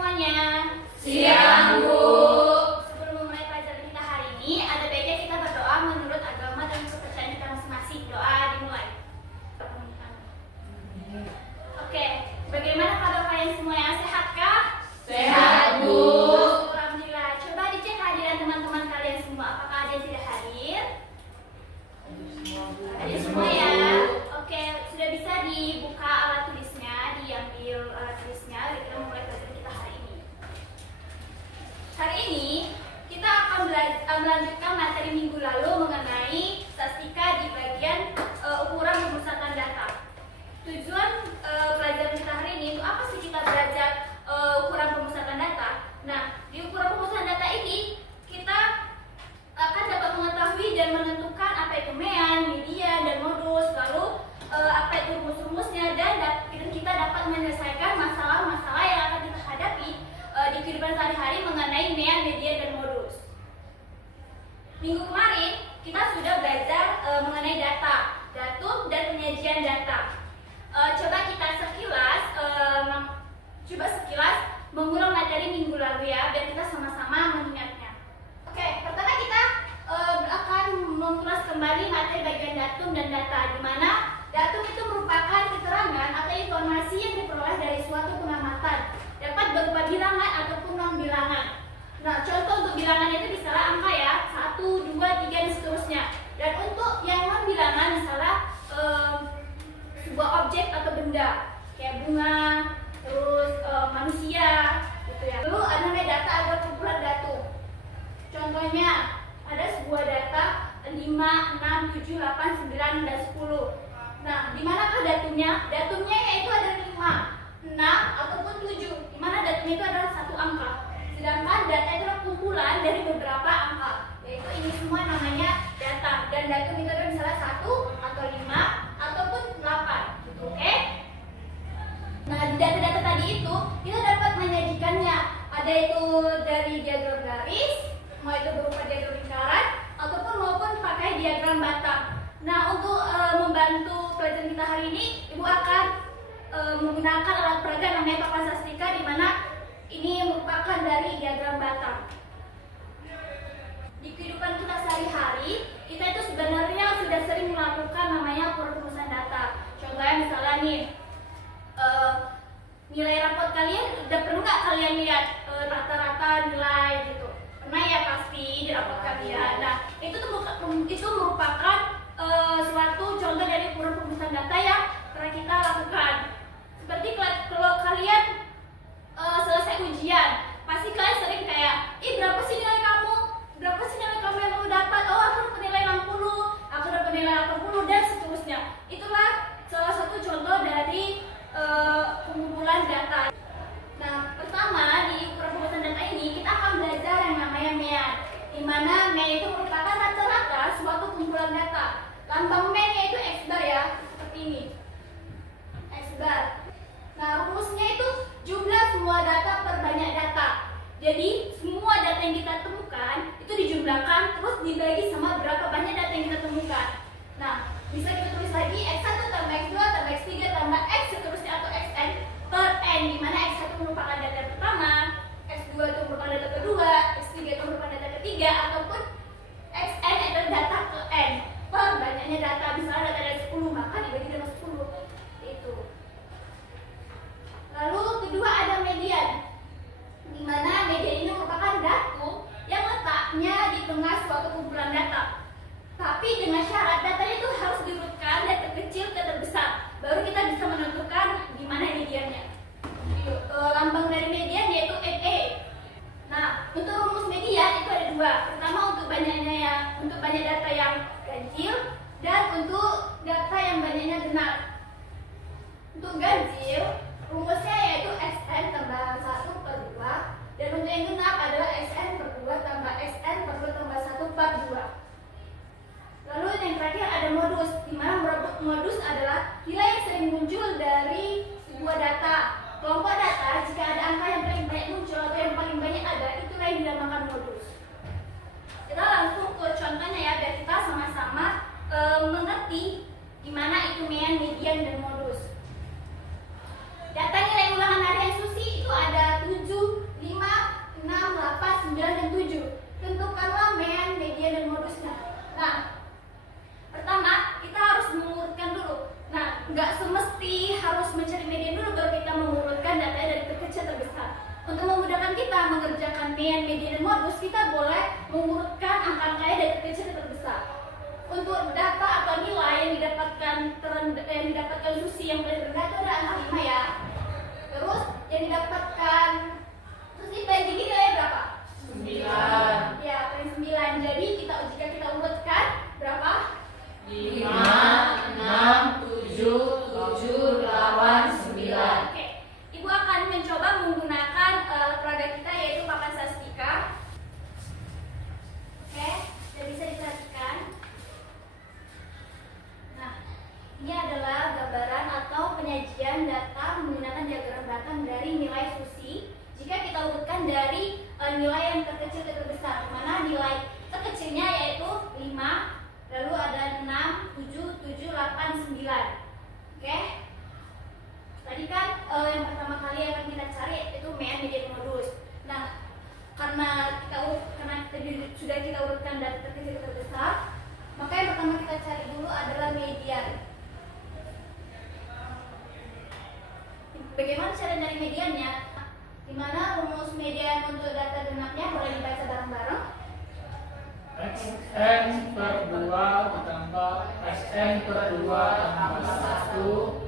semuanya. Siang, Bu. Sebelum memulai pelajaran kita hari ini, ada baiknya kita berdoa menurut agama dan kepercayaan kita masing-masing. Doa dimulai. Oke, bagaimana kabar kalian semuanya? Sehatkah? Sehat, Bu. Alhamdulillah. Coba dicek kehadiran teman-teman kalian semua. Apakah ada yang tidak hadir? Hadir semua ya. Oke, sudah bisa dibuka alat tulisnya, diambil alat tulisnya. Kita mulai pelajaran kita hari ini. Hari ini kita akan melanjutkan materi minggu lalu mengenai statistika di bagian ukuran pemusatan data. Tujuan pelajaran kita hari ini itu apa sih kita belajar ukuran pemusatan data? Nah, di ukuran pemusatan data ini kita akan dapat mengetahui dan menentukan apa itu mean, median, dan modus, lalu apa itu rumus-rumusnya, dan kita dapat menyelesaikan masalah-masalah yang akan kita hadapi di kehidupan sehari-hari mengenai mean, median, dan modus. Minggu kemarin kita sudah belajar mengenai data, datum, dan penyajian data. Coba kita sekilas mengulang materi minggu lalu ya, biar kita sama-sama mengingatnya. Oke, pertama kita akan mengulas kembali materi bagian datum dan data, di mana datum itu merupakan keterangan atau informasi yang diperoleh dari suatu pengamatan, dapat berupa bilangan ataupun non-bilangan. Nah, contoh untuk bilangan itu misalnya angka ya, 1, 2, 3, dan seterusnya. Dan untuk yang non-bilangan misalnya sebuah objek atau benda, kayak bunga, terus manusia, gitu ya. Lalu ada namanya data atau kumpulan datum. Contohnya, ada sebuah data 5, 6, 7, 8, 9, dan 10. Nah, di manakah datumnya? Datumnya yaitu ada 5, 6, ataupun 7, di mana datumnya itu adalah satu angka. Sedangkan data itu adalah kumpulan dari beberapa angka, yaitu ini semua namanya data. Dan datum itu adalah misalnya 1 atau 5 ataupun 8, gitu, oke? Nah, di data-data tadi itu kita dapat menyajikannya. Ada itu dari diagram garis, mau itu berupa diagram lingkaran, ataupun maupun pakai diagram batang. Nah, untuk membantu pelajaran kita hari ini, Ibu akan menggunakan alat peraga namanya papan sastika, di mana ini merupakan dari diagram batang. Di kehidupan kita sehari-hari, kita itu sebenarnya sudah sering melakukan namanya ukuran pemusatan data. Contohnya misalnya nih, nilai rapot kalian, udah perlu nggak kalian lihat rata-rata nilai gitu? Pernah ya pasti di rapot kalian. Nah, itu merupakan suatu contoh dari ukuran pemusatan data yang pernah kita lakukan. Seperti kalau kalian selesai ujian, pasti kalian sering kayak, berapa sih nilai kamu? Berapa sih nilai kamu yang kamu dapat? Oh, aku dapat nilai 60, aku dapat nilai 80, dan seterusnya. Itulah salah satu contoh dari pengumpulan data. Nah, pertama di ukuran pemusatan data ini kita akan belajar yang namanya mean, di mana mean itu merupakan rata-rata suatu kumpulan data. Lambang mean yaitu X bar ya, seperti ini. X bar. Nah, rumusnya itu jumlah semua data per banyak data. Jadi, semua data yang kita temukan itu dijumlahkan terus dibagi sama berapa banyak data yang kita temukan. Nah, bisa kita tulis lagi X1 tambah X2 tambah X3 tambah X seterusnya atau Xn per N, di mana X1 merupakan data pertama, X2 itu merupakan data kedua, X3 itu merupakan data ketiga, ataupun Xn adalah data ke N per banyaknya data. Misalnya data dari 10 maka dibagi dengan 10 itu. Lalu kedua ada median, di mana median ini merupakan datum yang letaknya di tengah suatu kumpulan data. Tapi dengan syarat datanya itu harus diurutkan dari terkecil ke terbesar, baru kita bisa menentukan di mana mediannya. Lambang dari median yaitu ME. Nah, untuk rumus median itu ada dua. Pertama untuk banyak data yang ganjil, dan untuk data yang banyaknya genap. Untuk ganjil, rumusnya yaitu Xn tambah 1 per 2, dan untuk yang genap adalah Xn per 2 tambah Xn per 2 tambah 1 per 2. Lalu yang terakhir ada modus, di mana modus adalah nilai yang sering muncul dari sebuah data. Kelompok data, jika ada angka yang paling banyak muncul atau yang paling banyak ada, itulah yang dinamakan modus. Kita langsung ke contohnya ya, biar kita sama-sama mengerti gimana itu mean, median, dan modus. Data nilai ulangan harian Susi itu ada 7 mengerjakan median dan modus, kita boleh mengurutkan angka-angkanya dari terkecil ke terbesar. Untuk data atau nilai yang didapatkan Susi yang paling rendah itu ada angka 5 ya. Terus yang didapatkan Susi paling tinggi nilainya berapa? 9. Ya, paling 9. Jadi jika kita urutkan berapa? 5, 6, 7, 7, 8, 9. Oke. Ibu akan mencoba menggunakan produk kita yaitu papan sastika. Oke, sudah bisa diperhatikan. Nah, ini adalah gambaran atau penyajian data menggunakan diagram batang dari nilai Susi. Jika kita urutkan dari nilai yang terkecil ke terbesar, mana nilai terkecilnya yaitu 5, lalu ada 6, 7, 7, 8, 9. Oke. Tadi kan yang pertama kali yang akan kita cari itu median modus. Nah, karena sudah kita urutkan dari terkecil ke terbesar, maka yang pertama kita cari dulu adalah median. Bagaimana cara nyari mediannya? Dimana rumus median untuk data genapnya boleh dibaca bareng-bareng. Xn per 2 ditambah Xn per 2 tambah 1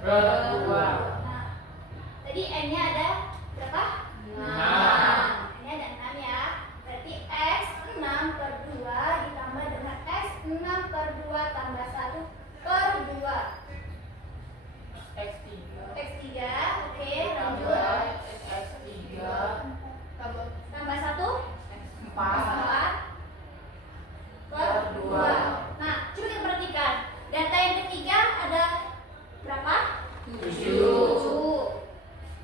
per 2. Nah, tadi N-nya ada berapa? 6. N-nya ada 6 ya. Berarti X 6 per 2 ditambah dengan X 6 per 2 tambah 1 per 2. X3 X3, oke, lanjut. X3 Tambah 1 4 per 2. Nah, coba kita perhatikan. Data yang ketiga ada berapa? 7.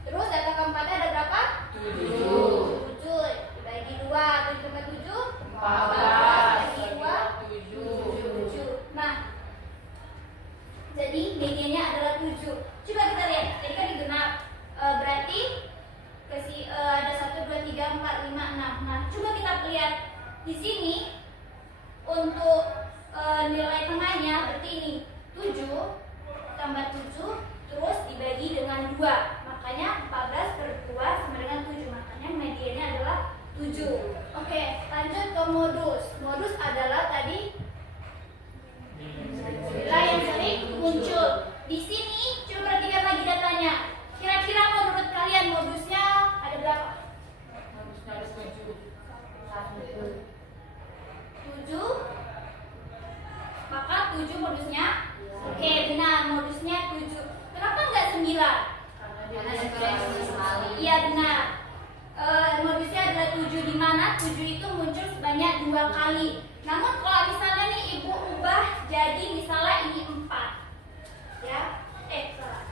Terus data keempatnya ada berapa? 7 Dibagi 2, 7 tambah 7 14 bagi 2 7. Nah, jadi mediannya adalah 7. Coba kita lihat, tadi kan digenap, berarti ada 1, 2, 3, 4, 5, 6. Nah, coba kita lihat di sini untuk nilai tengahnya berarti ini 7 tambah 7 terus dibagi dengan 2, makanya 14 per 2 sama dengan 7, makanya mediannya adalah 7. Oke, lanjut ke modus. Modus adalah tadi nilai yang sering muncul. Di sini coba perhatikan lagi datanya. Kira-kira menurut kalian modusnya ada berapa? Harusnya ada 7. 7. Maka 7 modusnya. Oke, benar, modusnya 7. Kenapa enggak 9? Karena sekali. Iya benar. Modusnya adalah 7, di mana 7 itu muncul sebanyak 2 kali. Namun kalau misalnya nih ibu ubah jadi misalnya ini 4. Ya. Salah.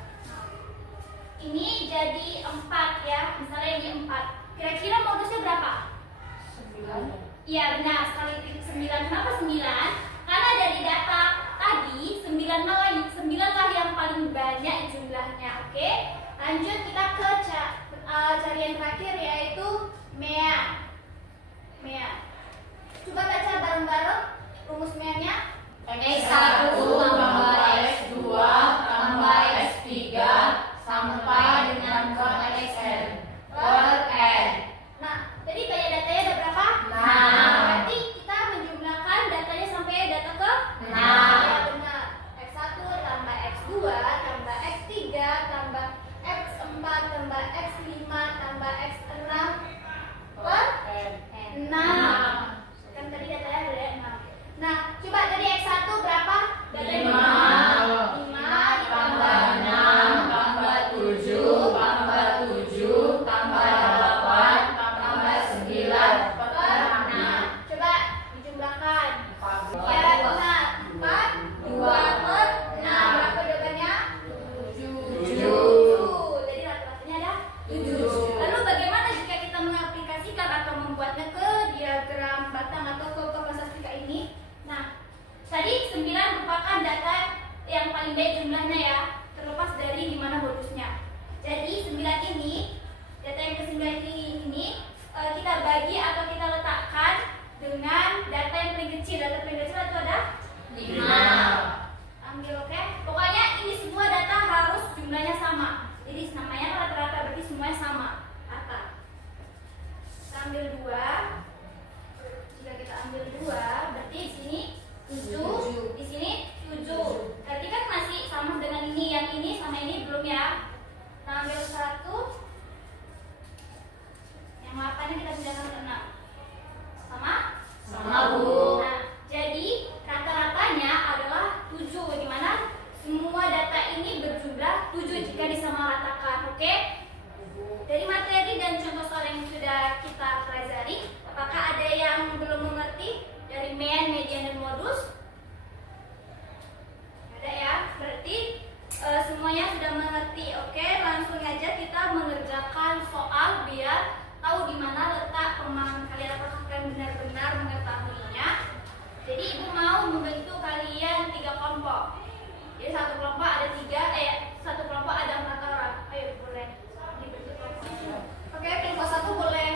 Ini jadi 4 ya. Misalnya ini 4. Kira-kira modusnya berapa? 9. Iya benar, sekali klik 9. Kenapa 9? Karena dari data tadi 9 lah yang paling banyak jumlahnya. Oke, lanjut kita ke carian terakhir yaitu MEA. Coba baca bareng-bareng rumus MEA-nya. X1 tambah X2 tambah X3 sampai dengan ke Xn per N. Nah, tadi banyak datanya ada berapa? 6. Berarti kita menjumlahkan datanya sampai data ke 6. Ya benar. X1 tambah X2 tambah X3 tambah X4 tambah X5 tambah X6 per N 6. Kan tadi datanya ada 6. Nah, coba tadi X1 berapa? Datanya 5. 5 Tambah 6 tambah 7 tambah 7 tambah 8 tambah 9 per per 6. Coba dijumlahkan. 14. Ya benar. 4 2 per 6. Berapa jawabannya? 7. Jadi rata-ratanya ada 7. Lalu bagaimana jika kita mengaplikasikan atau membuatnya ke diagram batang atau ke papan sastika ini? Nah, tadi 9 merupakan data yang paling baik jumlahnya ya, terlepas dari di mana modusnya. Jadi 9 ini, data yang ke-9 ini kita bagi atau kita letakkan dengan data yang paling kecil. Data paling kecil itu ada 5. ambil, oke? Pokoknya ini semua data harus jumlahnya sama. Jadi namanya rata-rata berarti semuanya sama. ambil 2, jika kita ambil 2, berarti di sini 7, di sini 7. Berarti kan masih sama dengan ini, yang ini sama ini belum ya. Nah, ambil 1, yang 8 nya kita pindahkan ke 6. Sama? Sama, Bu. Nah, jadi rata-ratanya adalah 7, di mana semua data ini berjumlah 7 jika disamaratakan. Oke? Dari materi dan contoh soal yang sudah kita pelajari, apakah ada yang belum mengerti dari mean, median, dan modus? Ada ya? Berarti semuanya sudah mengerti. Oke, langsung aja kita mengerjakan soal biar tahu di mana letak pemahaman kalian, apakah kalian benar-benar mengetahuinya. Jadi ibu mau membentuk kalian 3 kelompok. Jadi satu kelompok ada 3, satu kelompok ada 4 orang. Ayo boleh dibentuk kelompok. Oke, kelompok 1 boleh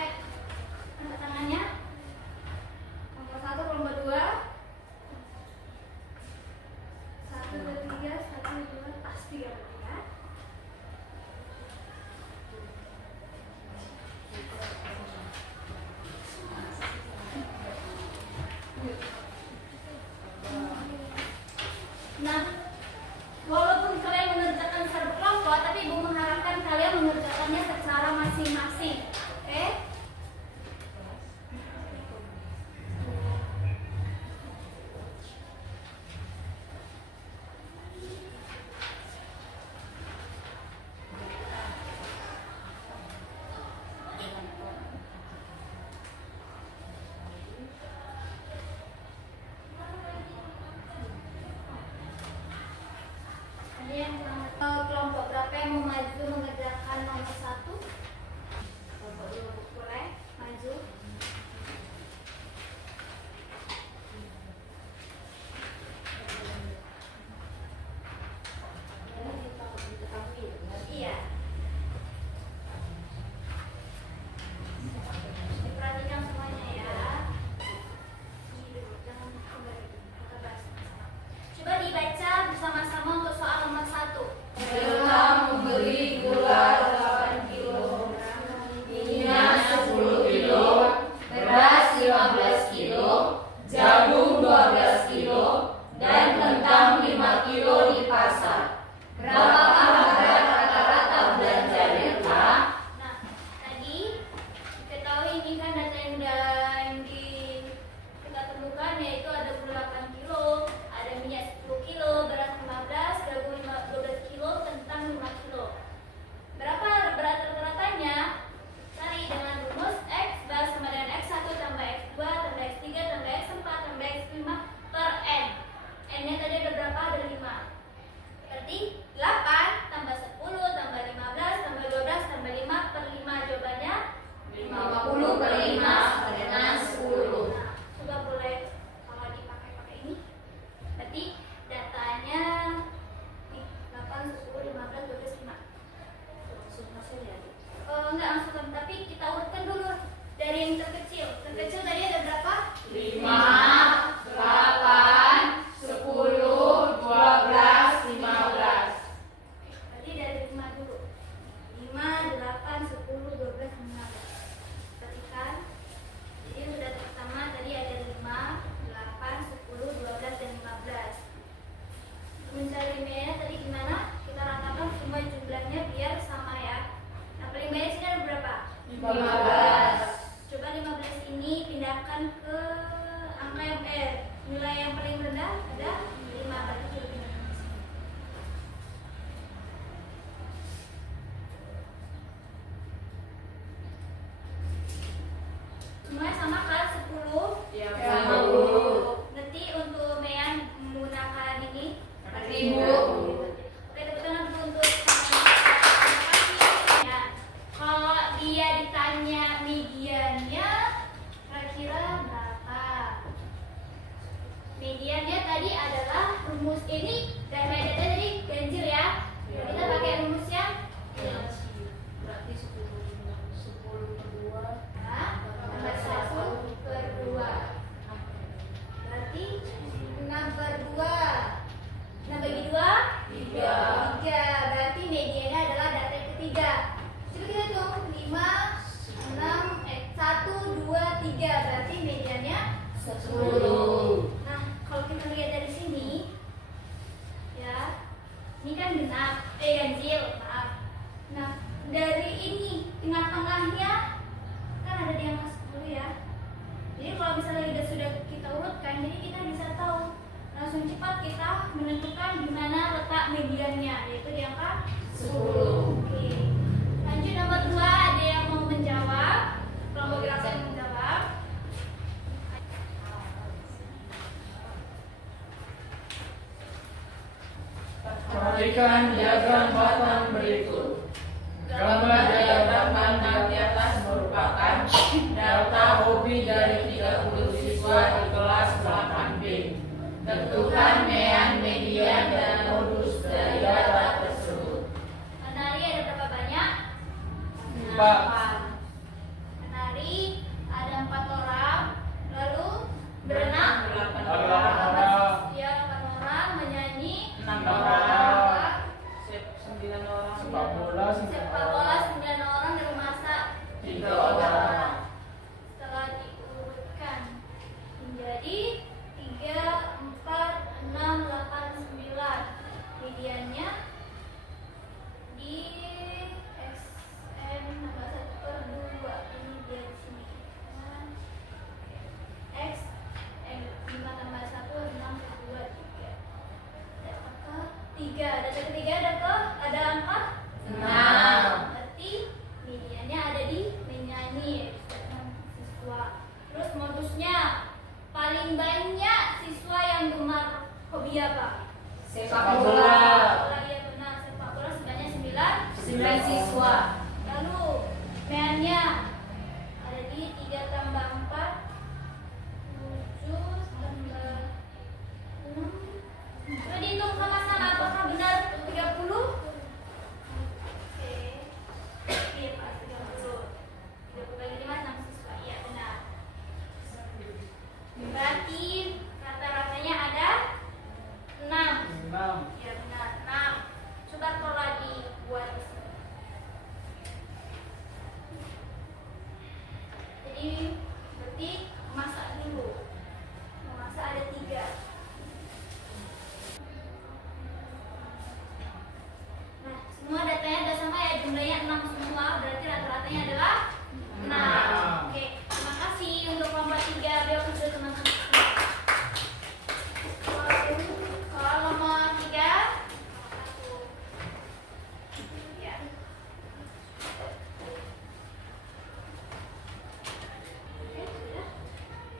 angkat tangannya. Kelompok 1, kelompok 2. 1, 2, 3, 1, 2, pasti ya. Nah, walaupun kalian mengerjakan secara berkelompok, tapi ibu mengharapkan kalian mengerjakannya secara masing-masing. Oke? Kelompok berapa yang mau maju mengerjakan nomor 1? Kelompok 2 boleh maju. Iya. Diperhatikan semuanya ya. Jangan kembali. Coba dibaca bersama-sama untuk soal nomor 1. Telah membeli gula 8 kilo, minyak 10 kilo, beras 15 kilo, jagung 12 kilo, dan kentang 5 kilo di pasar. Berapakah harga rata-rata belanja Neta? Nah, tadi diketahui ini kan data yang kita temukan, yaitu ada gula 8 kilo, ada minyak 10 kilo, beras 15, jagung 12 kilo, kentang 5 kilo. Berapa berat rata-ratanya? Cari dengan rumus X sama dengan X1 tambah X2 tambah X3 tambah X4 tambah X5 per N. N-nya tadi ada berapa? Ada 5. Berarti 8 tambah 10 tambah 15 tambah 12 tambah 5 per 5. Jawabannya 50 per 5 sama dengan 10. Nah, coba boleh kalau dipakai ini. Berarti datanya 8, 10, 15, 12, 5. Enggak langsung, tapi kita urutkan dulu dari yang terkecil. Terkecil tadi ada berapa? 5, 8, 10, 12, 15. Berarti dari 5 dulu. 5, 8, 10, 12, 15. Perhatikan. Jadi sudah pertama tadi ada 5, 8, 10, 12, dan 15. Untuk mencari meannya tadi gimana? Kita ratakan semua jumlahnya biar sama ya. Nah, paling banyak sini ada berapa? 15. Coba 15 ini pindahkan ke angka yang nilai yang paling rendah ada 5, berarti kita pindahkan ke sini. Semuanya sama kan? 10. Iya, Sama, Bu. Berarti untuk mean menggunakan ini 1000. Oke, tepuk tangan dulu untuk ya. Kalau dia ditanya mediannya kira-kira berapa? Mediannya tadi adalah rumus ini dan mediannya tadi ganjil ya. Kita pakai rumusnya Berarti 10 per 2. tambah 1 per 2. Berarti 6 per 2. 6 bagi 2? 3. Berarti mediannya adalah data yang ketiga. Coba kita hitung 5, 6, 1, 1, 2, 3. Berarti mediannya 10. Nah, kalau kita lihat dari sini, ya, ini kan genap, ganjil, maaf. Nah, dari ini tengah-tengahnya kan ada di angka 10 ya. Jadi kalau misalnya sudah kita urutkan, jadi kita bisa tahu langsung cepat kita menentukan di mana letak mediannya, yaitu di angka 10. Oke. Lanjut nomor 2, ada yang mau menjawab? Kelompok gerakan yang menjawab. Perhatikan diagram batang berikut. Gambar diagram batang di atas merupakan data hobi dari 30 siswa di kelas 8B. Tentukan mean, median, dan modus dari data tersebut. Menari ada berapa banyak? 4. Menari ada 4 orang. Lalu berenang 8 orang. Ya, 8 orang. Menyanyi 6 9 orang. Sepak bola 9 orang. Di rumah masak 3 orang. Setelah diurutkan menjadi 3, 4, 6, 8, 9. Mediannya di XN tambah 1/2. Ini dia di sini. X 5 tambah 1 6 2 3. Ada angka 3. Data ketiga ada angka 6. Berarti mediannya ada di menyanyi, yaitu 6 siswa. Terus modusnya paling banyak siswa yang gemar hobi apa? Sepak bola. Iya benar, sepak bola sebanyak 9 siswa. Lalu meannya ada di 3 tambah 4 7 tambah 6. Coba dihitung sama-sama, apakah benar 30? Oke. Iya Pak, 30. 30 bagi 5 6 siswa. Iya benar. Berarti rata-ratanya ada 6. 6. Ya benar, 6. Coba kalau dibuat di sini. Jadi berarti masak dulu. Memasak ada 3. Nah, semua datanya ada sama ya, jumlahnya 6 semua. Berarti rata-ratanya adalah 6. Oke, terima kasih untuk kelompok 3. Beliau sudah teman-teman. Kalau nomor 3 ya. Oke, sudah.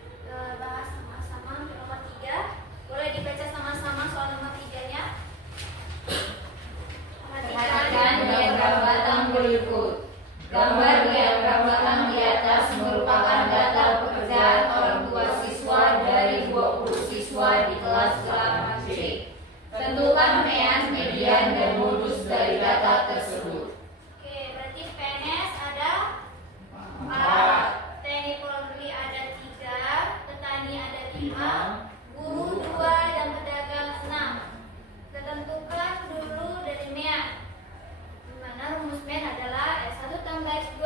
Kita bahas sama-sama untuk nomor 3. Boleh dibaca sama-sama soal nomor 3-nya. Perhatikan diagram batang berikut. Gambar diagram batang di atas merupakan data pekerjaan orang tua siswa dari 20 siswa di kelas 8C. Tentukan mean, median, dan modus dari data tersebut. Oke, berarti PNS ada 4, TNI Polri ada 3, petani ada 5, guru 2, dan pedagang 6. Kita tentukan dulu dari mean. Dimana rumus mean adalah S1 tambah S2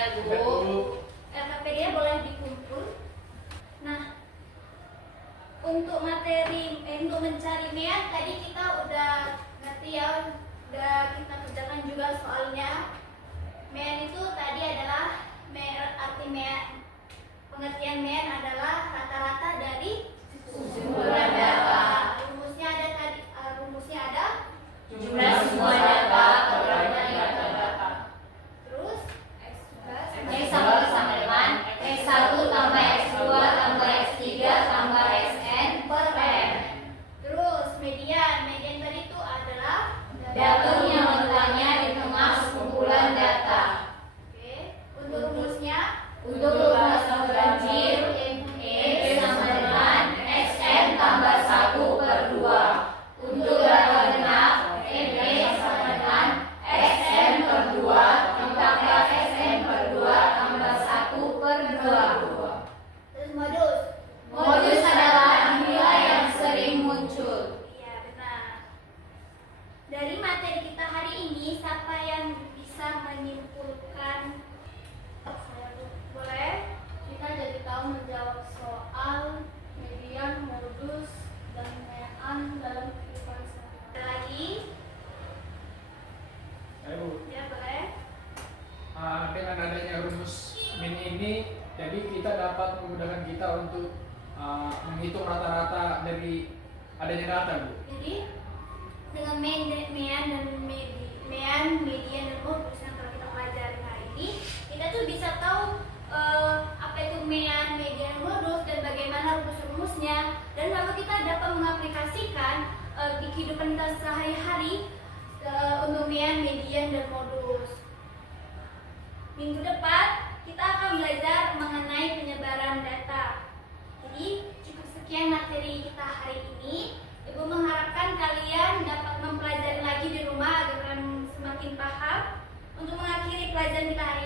Ya, Lihat Bu. dulu. LKPD boleh dikumpul. Nah, untuk untuk mencari mean tadi kita udah ngerti ya, udah kita kerjakan juga soalnya. Mean itu tadi adalah arti mean. Pengertian mean adalah rata-rata dari Jumlah data. Rumusnya ada tadi, rumusnya ada. Jumlah semua data terdapat di data. Terus X1 sama dengan X1 tambah X2 tambah X3 tambah Xn per n. Terus median tadi itu adalah Datum yang letaknya di tengah sekumpulan data. Oke, untuk rumusnya Untuk rumus banjir, E sama dengan Xn tambah 1/2. Untuk data genap, ME sama dengan Xn per 2 ditambah Xn per 2 tambah 1/2. terus modus. Modus adalah nilai yang sering muncul. Iya, benar. Dari materi kita hari ini, siapa yang bisa menyimpulkan? Saya boleh. Kita jadi tahu menjawab soal median, modus, dan mean dalam kehidupan sehari-hari. Ada lagi? Ayo, Bu. Ya, boleh. Dengan adanya rumus min ini, jadi kita dapat memudahkan kita untuk menghitung rata-rata dari adanya data, Bu. Jadi dengan mean dan median dan modus yang telah kita pelajari hari ini, kita tuh bisa tahu apa itu mean, median, modus dan bagaimana rumus-rumusnya, dan lalu kita dapat mengaplikasikan di kehidupan kita sehari-hari untuk mean, median dan modus. Minggu depan kita akan belajar mengenai penyebaran data. Jadi cukup sekian materi kita hari ini. Ibu mengharapkan kalian dapat mempelajari lagi di rumah agar kalian semakin paham. Untuk mengakhiri pelajaran kita hari